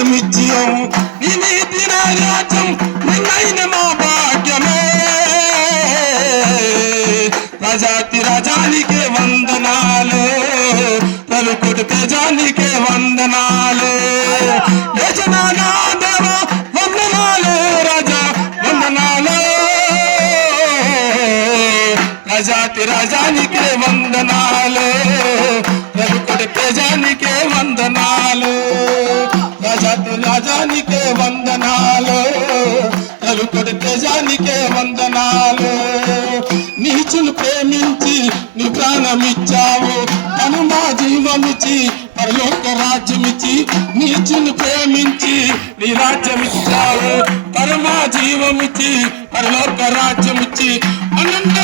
రాజ్యమిచ్చియం నీ నీతి నా రాజ్యం నిన్నైన మా భాగ్యమే ప్రజాతి రాజానికే వందనాలు పలుకుడు ప్రజానికే వందనాలు యజమానా దేవా వందనాలు రాజా వందనాలు ప్రజాతి రాజానికే వందనాలు పలుకుడు ప్రజానికే వందనాలు ప్రజాతి రాజానికే వందనాలు పలుకుడు ప్రజానికే వందనాలు నీచును ప్రేమించి నీ ప్రాణమిచ్చావు తను మా జీవమిచ్చి పరలోక రాజ్యమిచ్చి నీచును ప్రేమించి నీ రాజ్యమిచ్చావు పరమా జీవమిచ్చి పరలోక రాజ్యమిచ్చి అనంత